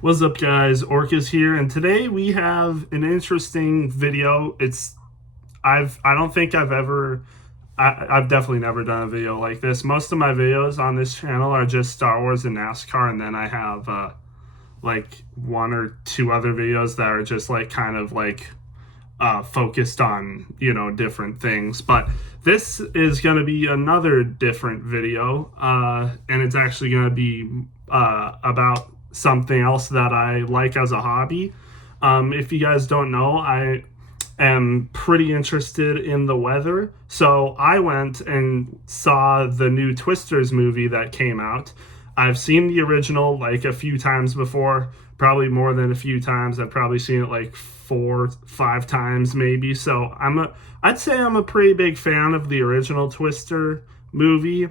What's up, guys? Orcus here, and today we have an interesting video. I don't think I've definitely never done a video like this. Most of my videos on this channel are just Star Wars and NASCAR, and then I have like one or two other videos that are just like kind of like focused on different things. But this is going to be another different video, and it's actually going to be about something else that I like as a hobby. If you guys don't know, I am pretty interested in the weather, so I went and saw the new Twisters movie that came out. I've seen the original like a few times before, probably more than a few times. I've probably seen it like 4, 5 times maybe. So I'd say I'm a pretty big fan of the original Twister movie,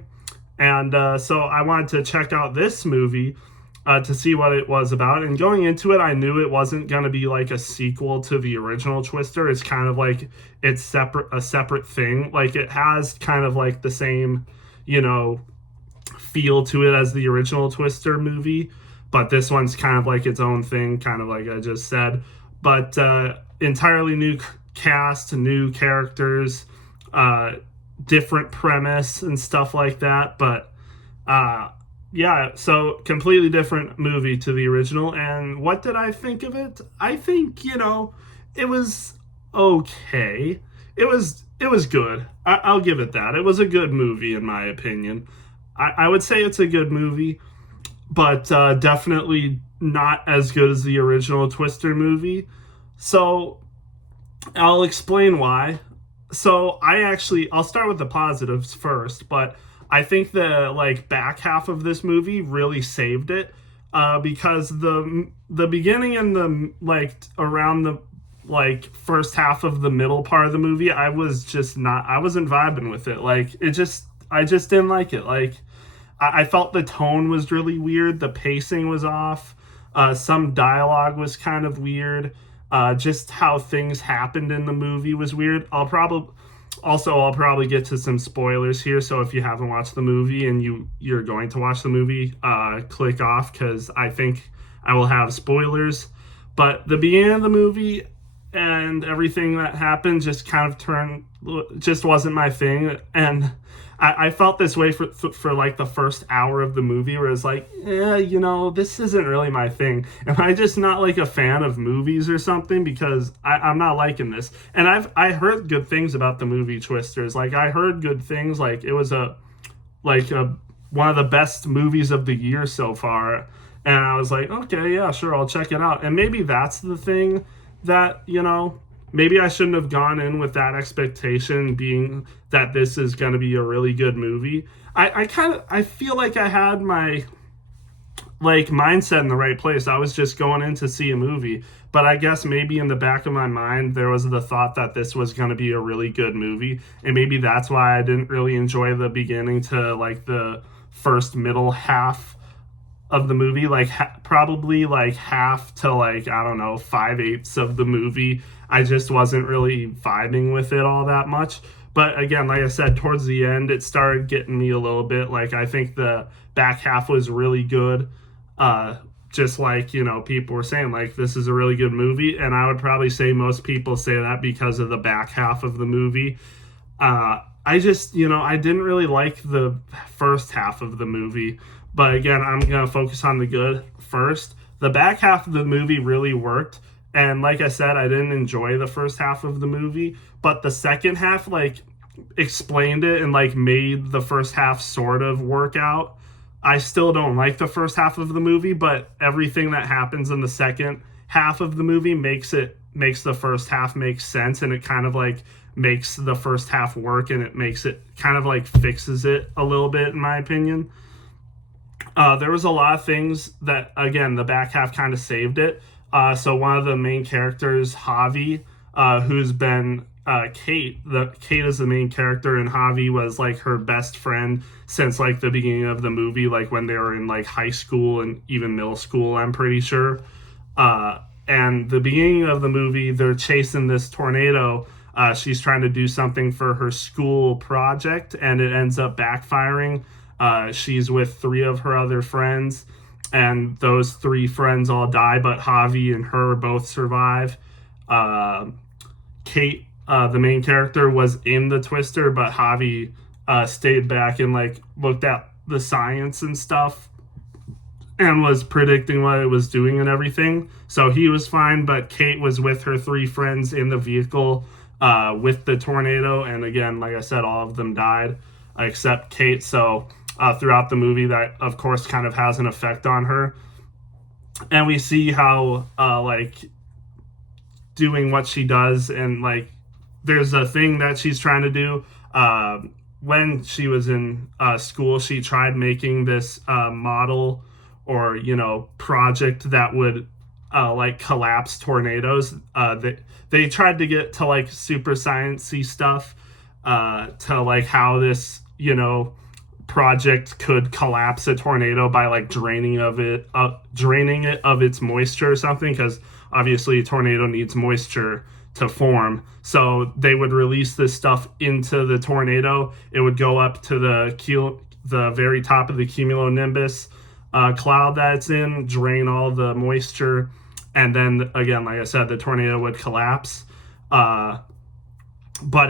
and so I wanted to check out this movie to see what it was about. And going into it, I knew it wasn't going to be like a sequel to the original Twister. It's kind of like a separate thing. Like it has kind of like the same, you know, feel to it as the original Twister movie, but this one's kind of like its own thing, kind of like I just said. But entirely new cast, new characters, uh, different premise and stuff like that. But yeah, so completely different movie to the original. And what did I think of it? I think it was okay. It was good. I'll give it that. It was a good movie in my opinion. I would say it's a good movie, but definitely not as good as the original Twister movie. So I'll explain why. So I'll start with the positives first, but I think the like back half of this movie really saved it, because the beginning and the like around the like first half of the middle part of the movie, I wasn't vibing with it. Like I just didn't like it. Like I felt the tone was really weird. The pacing was off. Some dialogue was kind of weird. Just how things happened in the movie was weird. I'll probably get to some spoilers here. So if you haven't watched the movie and you're going to watch the movie, click off because I think I will have spoilers. But the beginning of the movie and everything that happened just wasn't my thing. And I felt this way for like the first hour of the movie, where it's like, yeah, this isn't really my thing. Am I just not like a fan of movies or something? Because I'm not liking this. And I heard good things about the movie Twisters. Like I heard good things. Like it was a one of the best movies of the year so far. And I was like, okay, yeah, sure, I'll check it out. And maybe that's the thing that maybe I shouldn't have gone in with that expectation, being that this is going to be a really good movie. I feel like I had my like mindset in the right place. I was just going in to see a movie, but I guess maybe in the back of my mind there was the thought that this was going to be a really good movie, and maybe that's why I didn't really enjoy the beginning to like the first middle half of the movie, like probably like half to like I don't know 5/8 of the movie. I just wasn't really vibing with it all that much. But again, like I said, towards the end, it started getting me a little bit. Like I think the back half was really good. Just like people were saying, like this is a really good movie, and I would probably say most people say that because of the back half of the movie. I just, I didn't really like the first half of the movie. But again, I'm going to focus on the good first. The back half of the movie really worked. And like I said, I didn't enjoy the first half of the movie. But the second half, like, explained it and, like, made the first half sort of work out. I still don't like the first half of the movie, but everything that happens in the second half of the movie makes the first half make sense, and it kind of like makes the first half work, and it makes it kind of like fixes it a little bit in my opinion. There was a lot of things that, again, the back half kind of saved it. So one of the main characters, Javi, who's been Kate is the main character, and Javi was like her best friend since like the beginning of the movie, like when they were in like high school and even middle school, I'm pretty sure. And the beginning of the movie, they're chasing this tornado. She's trying to do something for her school project, and it ends up backfiring. She's with three of her other friends, and those three friends all die, but Javi and her both survive. Uh, Kate, the main character, was in the twister, but Javi stayed back and like looked at the science and stuff and was predicting what it was doing and everything. So he was fine, but Kate was with her three friends in the vehicle with the tornado. And again, like I said, all of them died except Kate. So throughout the movie, that of course kind of has an effect on her. And we see how like doing what she does, and like there's a thing that she's trying to do. When she was in school, she tried making this model or project that would like collapse tornadoes. They tried to get to like super sciencey stuff to like how this project could collapse a tornado by like draining it of its moisture or something, because obviously a tornado needs moisture to form. So they would release this stuff into the tornado. It would go up to the very top of the cumulonimbus cloud that it's in, drain all the moisture, and then again, like I said, the tornado would collapse. But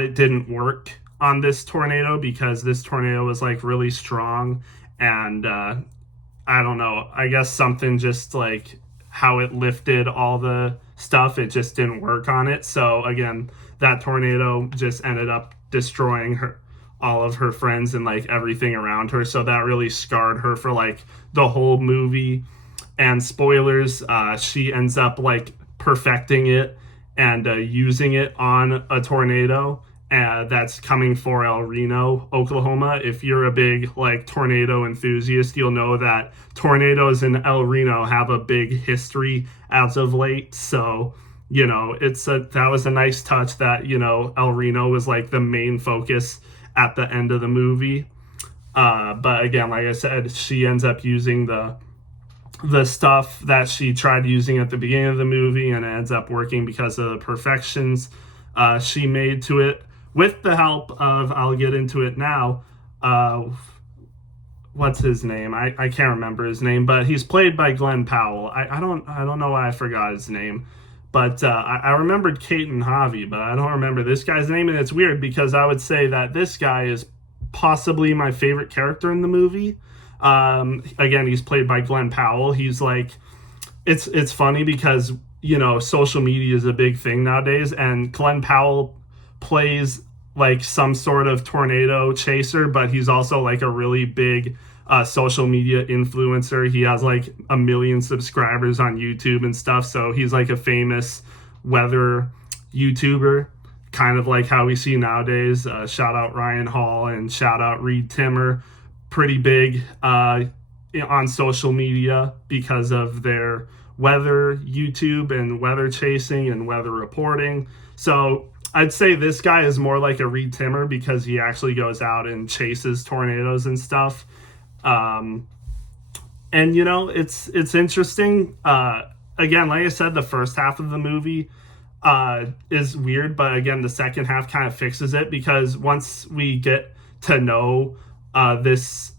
it didn't work on this tornado because this tornado was like really strong, and I don't know, I guess something just like how it lifted all the stuff, it just didn't work on it. So again, that tornado just ended up destroying all of her friends and like everything around her. So that really scarred her for like the whole movie. And spoilers, she ends up like perfecting it and using it on a tornado that's coming for El Reno, Oklahoma. If you're a big like tornado enthusiast, you'll know that tornadoes in El Reno have a big history as of late. So that was a nice touch that El Reno was like the main focus at the end of the movie. But again, like I said, she ends up using the stuff that she tried using at the beginning of the movie, and it ends up working because of the perfections she made to it with the help of, I'll get into it now, what's his name? I can't remember his name, but he's played by Glenn Powell. I don't know why I forgot his name, but I remembered Kate and Javi, but I don't remember this guy's name. And it's weird because I would say that this guy is possibly my favorite character in the movie. Again, he's played by Glenn Powell. He's like, it's funny because social media is a big thing nowadays, and Glenn Powell plays like some sort of tornado chaser, but he's also like a really big social media influencer. He has like 1 million subscribers on YouTube and stuff, so he's like a famous weather YouTuber, kind of like how we see nowadays. Shout out Ryan Hall and shout out Reed Timmer, pretty big on social media because of their weather YouTube and weather chasing and weather reporting. So I'd say this guy is more like a Reed Timmer because he actually goes out and chases tornadoes and stuff. And it's interesting. Again, like I said, the first half of the movie is weird, but again, the second half kind of fixes it, because once we get to know this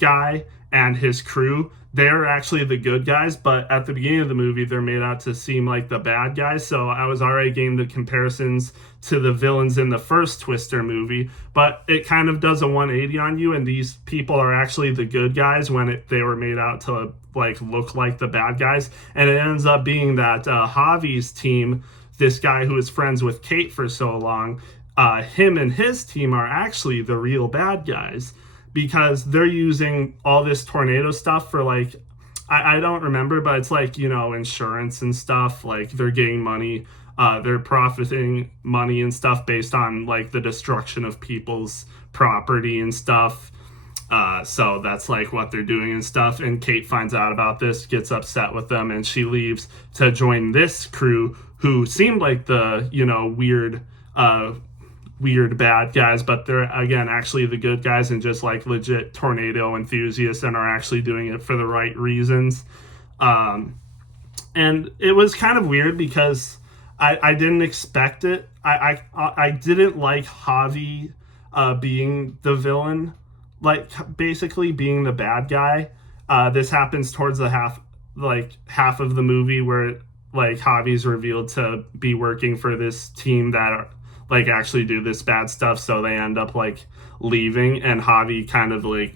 guy and his crew, they're actually the good guys, but at the beginning of the movie, they're made out to seem like the bad guys. So I was already getting the comparisons to the villains in the first Twister movie, but it kind of does a 180 on you, and these people are actually the good guys when they were made out to like look like the bad guys. And it ends up being that Javi's team, this guy who is friends with Kate for so long, him and his team are actually the real bad guys, because they're using all this tornado stuff for like, I don't remember, but it's like, insurance and stuff. Like they're getting money, they're profiting money and stuff based on like the destruction of people's property and stuff. So that's like what they're doing and stuff. And Kate finds out about this, gets upset with them, and she leaves to join this crew who seemed like the, weird bad guys, but they're again actually the good guys and just like legit tornado enthusiasts and are actually doing it for the right reasons. And it was kind of weird because I didn't expect it. I didn't like Javi being the villain, like basically being the bad guy. This happens towards the half of the movie where like Javi's revealed to be working for this team that are, like actually do this bad stuff, so they end up like leaving, and Javi kind of like,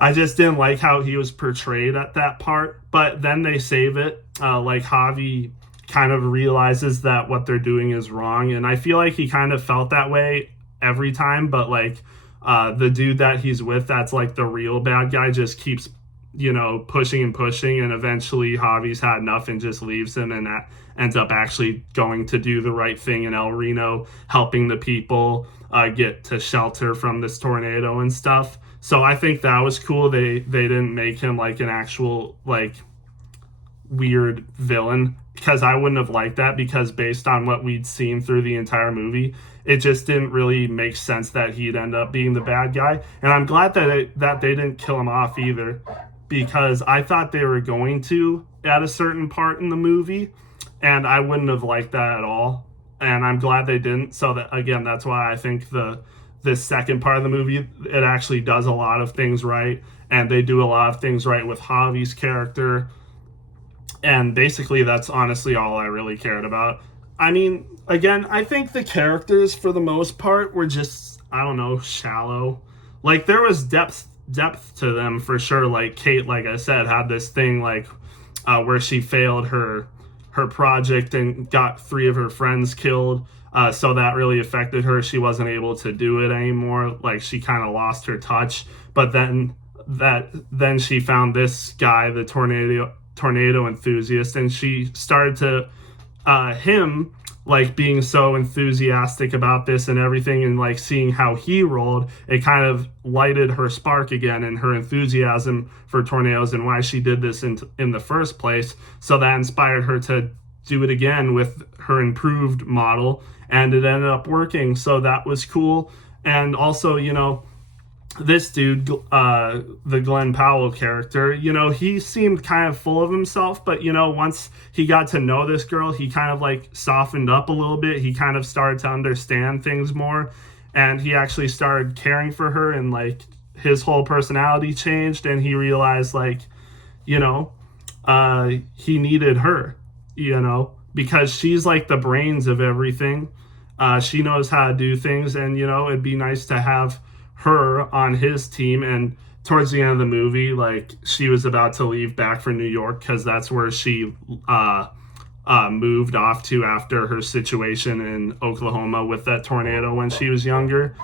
I just didn't like how he was portrayed at that part, but then they save it. Like Javi kind of realizes that what they're doing is wrong, and I feel like he kind of felt that way every time, but like the dude that he's with, that's like the real bad guy, just keeps pushing and pushing, and eventually Javi's had enough and just leaves him, and that ends up actually going to do the right thing in El Reno, helping the people get to shelter from this tornado and stuff. So I think that was cool. They didn't make him like an actual like weird villain, because I wouldn't have liked that, because based on what we'd seen through the entire movie, it just didn't really make sense that he'd end up being the bad guy. And I'm glad that they didn't kill him off either, because I thought they were going to at a certain part in the movie, and I wouldn't have liked that at all. And I'm glad they didn't. So that, again, that's why I think this second part of the movie, it actually does a lot of things right, and they do a lot of things right with Javi's character. And basically that's honestly all I really cared about. I mean, again, I think the characters for the most part were just, I don't know, shallow. Like there was depth to them for sure. Like Kate, like I said, had this thing like where she failed her project and got 3 of her friends killed. So that really affected her. She wasn't able to do it anymore. Like she kind of lost her touch. But then she found this guy, the tornado enthusiast, and she started to him like being so enthusiastic about this and everything, and like seeing how he rolled, it kind of lighted her spark again and her enthusiasm for tornadoes and why she did this in the first place. So that inspired her to do it again with her improved model, and it ended up working. So that was cool. And also, this dude, the Glenn Powell character, he seemed kind of full of himself, but, once he got to know this girl, he kind of like softened up a little bit. He kind of started to understand things more, and he actually started caring for her, and like his whole personality changed, and he realized like, he needed her, because she's like the brains of everything. She knows how to do things, and, it'd be nice to have her on his team. And towards the end of the movie, like she was about to leave back for New York, because that's where she moved off to after her situation in Oklahoma with that tornado when she was younger.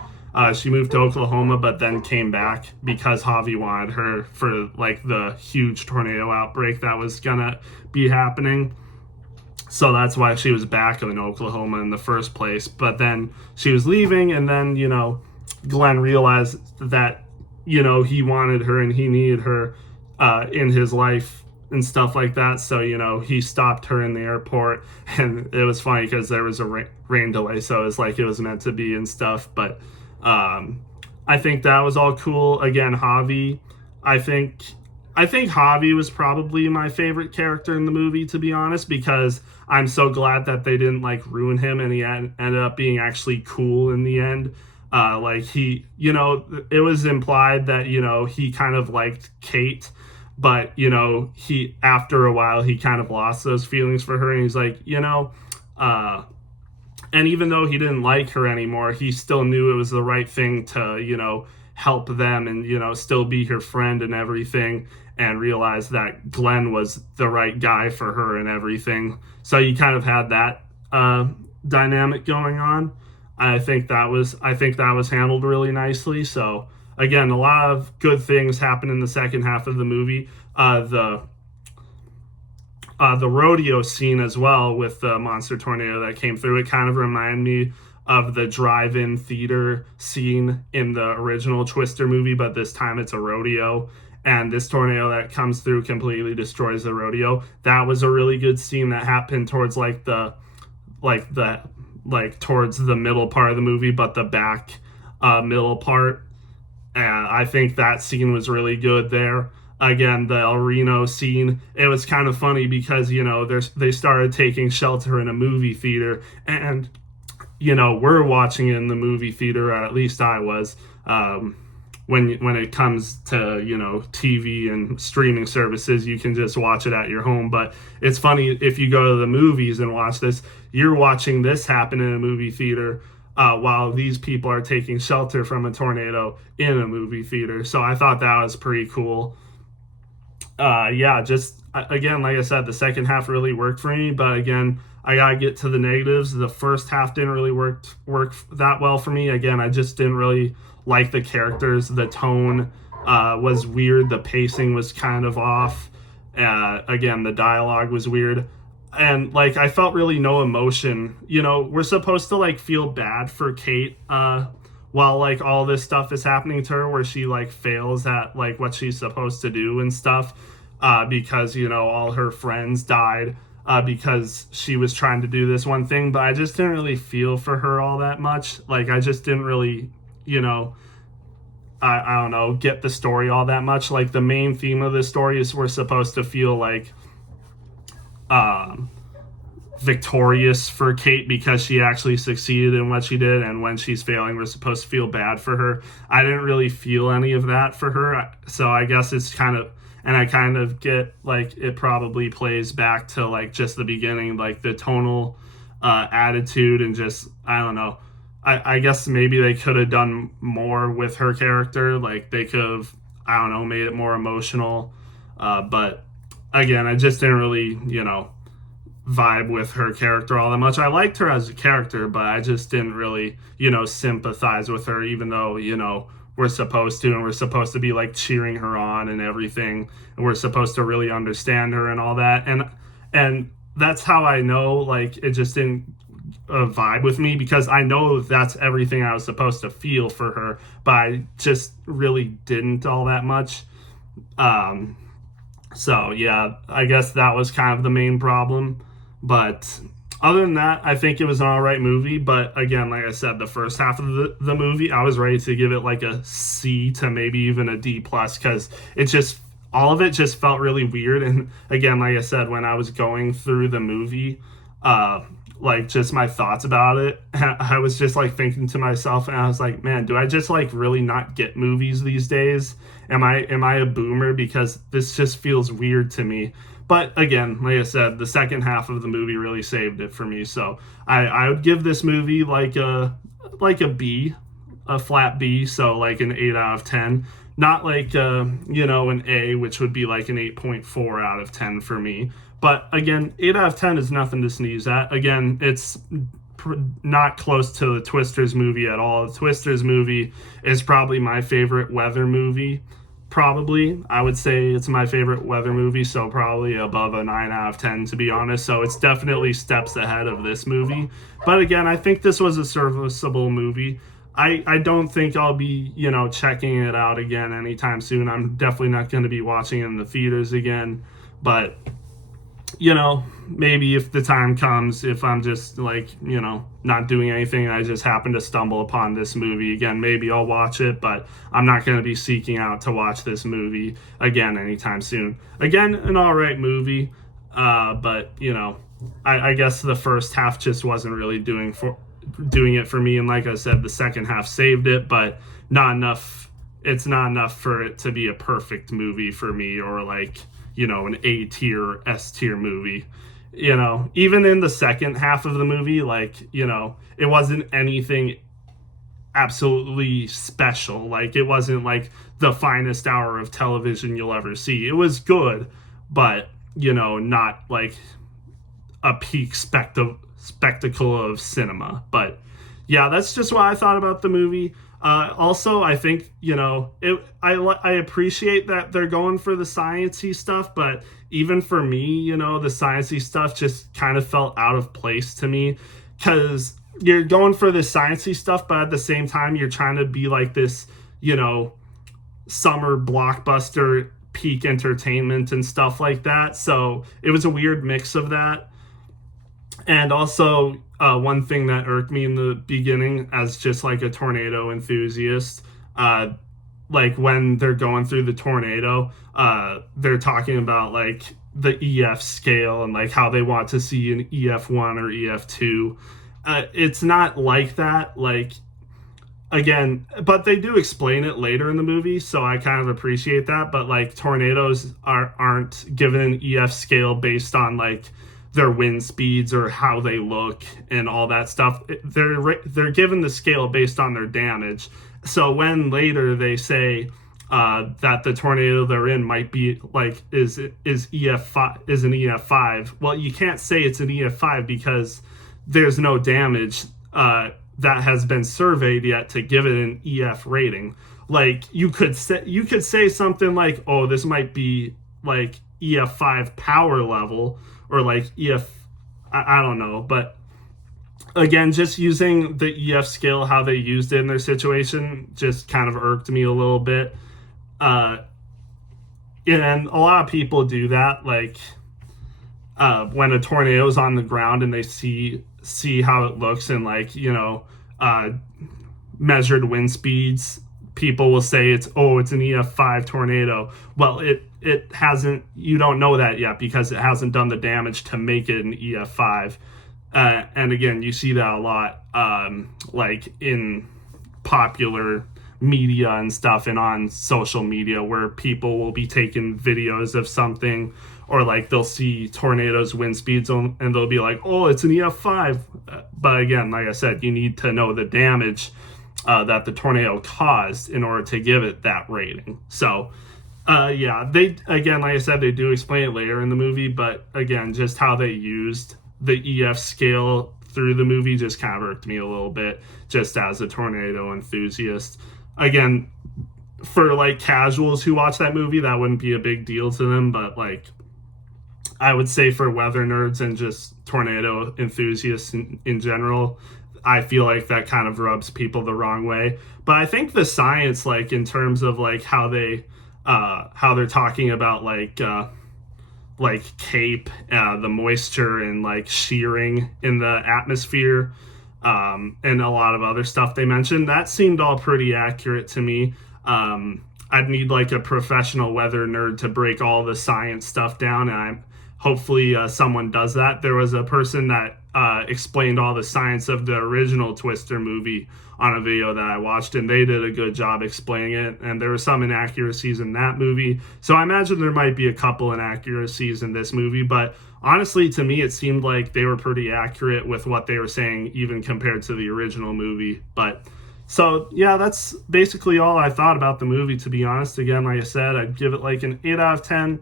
She moved to Oklahoma, but then came back because Javi wanted her for like the huge tornado outbreak that was gonna be happening. So that's why she was back in Oklahoma in the first place. But then she was leaving, and then, Glenn realized that, he wanted her and he needed her in his life and stuff like that. So, he stopped her in the airport, and it was funny because there was a rain delay. So it was like it was meant to be and stuff. But I think that was all cool. Again, Javi, I think Javi was probably my favorite character in the movie, to be honest, because I'm so glad that they didn't like ruin him, and he ended up being actually cool in the end. Like he, it was implied that, he kind of liked Kate, but, he, after a while, he kind of lost those feelings for her, and he's like, and even though he didn't like her anymore, he still knew it was the right thing to, help them and, still be her friend and everything, and realize that Glenn was the right guy for her and everything. So you kind of had that dynamic going on. I think that was handled really nicely. So again, a lot of good things happen in the second half of the movie. The rodeo scene as well with the monster tornado that came through, it kind of reminded me of the drive-in theater scene in the original Twister movie, but this time it's a rodeo, and this tornado that comes through completely destroys the rodeo. That was a really good scene that happened towards towards the middle part of the movie, but the back middle part. And I think that scene was really good there. Again, the El Reno scene, it was kind of funny because, they started taking shelter in a movie theater, and, we're watching it in the movie theater, or at least I was. when it comes to, you know, TV and streaming services, you can just watch it at your home. But it's funny, if you go to the movies and watch this, you're watching this happen in a movie theater, while these people are taking shelter from a tornado in a movie theater. So I thought that was pretty cool. Yeah, just again, like I said, the second half really worked for me, but again, I gotta get to the negatives. The first half didn't really work that well for me. Again, I just didn't really like the characters. The tone was weird. The pacing was kind of off. Again, the dialogue was weird, and like I felt really no emotion. You know, we're supposed to like feel bad for Kate, while like all this stuff is happening to her, where she like fails at like what she's supposed to do and stuff, because, you know, all her friends died, because she was trying to do this one thing. But I just didn't really feel for her all that much. Like I just didn't really, you know, I don't know, get the story all that much. Like the main theme of this story is we're supposed to feel like victorious for Kate because she actually succeeded in what she did, and when she's failing, we're supposed to feel bad for her. I didn't really feel any of that for her, so I guess it's kind of, and I kind of get like it probably plays back to like just the beginning, like the tonal attitude, and just, I don't know. I guess maybe they could have done more with her character. Like they could have, I don't know, made it more emotional. But again, I just didn't really, you know, vibe with her character all that much. I liked her as a character, but I just didn't really, you know, sympathize with her, even though, you know, we're supposed to, and we're supposed to be like cheering her on and everything, and we're supposed to really understand her and all that. And that's how I know like it just didn't vibe with me, because I know that's everything I was supposed to feel for her, but I just really didn't all that much. So yeah, I guess that was kind of the main problem. But other than that, I think it was an all right movie. But again, like I said, the first half of the movie, I was ready to give it like a C to maybe even a D plus, because it just, all of it just felt really weird. And again, like I said, when I was going through the movie, like just my thoughts about it, I was just like thinking to myself, and I was like, man, do I just like really not get movies these days? Am I a boomer? Because this just feels weird to me. But again, like I said, the second half of the movie really saved it for me. So I would give this movie like a B, a flat B, so like an 8 out of 10. Not like you know, an A, which would be like an 8.4 out of 10 for me. But again, 8 out of 10 is nothing to sneeze at. Again, it's not close to the Twisters movie at all. The Twisters movie is probably my favorite weather movie. Probably, I would say it's my favorite weather movie, so probably above a 9 out of 10, to be honest. So it's definitely steps ahead of this movie. But again, I think this was a serviceable movie. I don't think I'll be, you know, checking it out again anytime soon. I'm definitely not going to be watching it in the theaters again. But you know, maybe if the time comes, if I'm just like, you know, not doing anything, I just happen to stumble upon this movie again, maybe I'll watch it, but I'm not going to be seeking out to watch this movie again anytime soon. Again, an all right movie, but you know, I guess the first half just wasn't really doing it for me, and like I said, the second half saved it, but not enough. It's not enough for it to be a perfect movie for me, or like, you know, an A tier, S tier movie. You know, even in the second half of the movie, like, you know, it wasn't anything absolutely special. Like, it wasn't like the finest hour of television you'll ever see. It was good, but, you know, not like a peak spectacle of cinema. But yeah, that's just what I thought about the movie. Also, I think, you know, I appreciate that they're going for the sciencey stuff, but even for me, you know, the sciencey stuff just kind of felt out of place to me, because you're going for the sciencey stuff, but at the same time, you're trying to be like this, you know, summer blockbuster, peak entertainment and stuff like that. So it was a weird mix of that. And also, one thing that irked me in the beginning, as just like a tornado enthusiast, like when they're going through the tornado, they're talking about like the EF scale and like how they want to see an EF1 or EF2. It's not like that. Like, again, but they do explain it later in the movie, so I kind of appreciate that. But like tornadoes aren't given an EF scale based on like their wind speeds or how they look and all that stuff. They're given the scale based on their damage. So when later they say that the tornado they're in might be like is EF5 is an EF5, well, you can't say it's an EF5 because there's no damage that has been surveyed yet to give it an EF rating. Like you could say something like, oh, this might be like EF5 power level or like I don't know, but again, just using the EF scale how they used it in their situation just kind of irked me a little bit. And a lot of people do that, like when a tornado's on the ground and they see how it looks and like measured wind speeds, people will say it's an EF5 tornado. Well, it hasn't. You don't know that yet because it hasn't done the damage to make it an EF5. And again, you see that a lot, like in popular media and stuff and on social media where people will be taking videos of something, or like they'll see tornadoes wind speeds and they'll be like, oh, it's an EF5. But again, like I said, you need to know the damage that the tornado caused in order to give it that rating. So yeah, they, again, like I said, they do explain it later in the movie, but again, just how they used the EF scale through the movie just kind of irked me a little bit, just as a tornado enthusiast. Again, for like casuals who watch that movie, that wouldn't be a big deal to them, but like I would say for weather nerds and just tornado enthusiasts in general, I feel like that kind of rubs people the wrong way. But I think the science, like in terms of like how they're talking about like CAPE, the moisture and like shearing in the atmosphere, and a lot of other stuff they mentioned, that seemed all pretty accurate to me. I'd need like a professional weather nerd to break all the science stuff down, and hopefully someone does that. There was a person that explained all the science of the original Twister movie on a video that I watched, and they did a good job explaining it, and there were some inaccuracies in that movie. So I imagine there might be a couple inaccuracies in this movie, but honestly, to me, it seemed like they were pretty accurate with what they were saying, even compared to the original movie. But so yeah, that's basically all I thought about the movie, to be honest. Again, like I said, I'd give it like an 8 out of 10.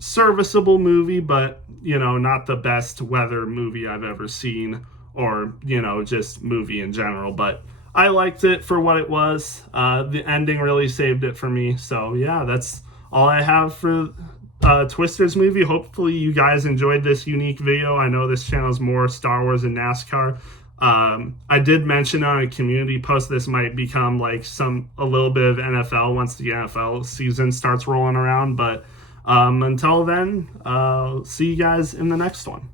Serviceable movie, but not the best weather movie I've ever seen, or just movie in general. But I liked it for what it was. The ending really saved it for me. So yeah, that's all I have for Twister's movie. Hopefully you guys enjoyed this unique video. I know this channel is more Star Wars and NASCAR. I did mention on a community post this might become like a little bit of NFL once the NFL season starts rolling around, but until then, see you guys in the next one.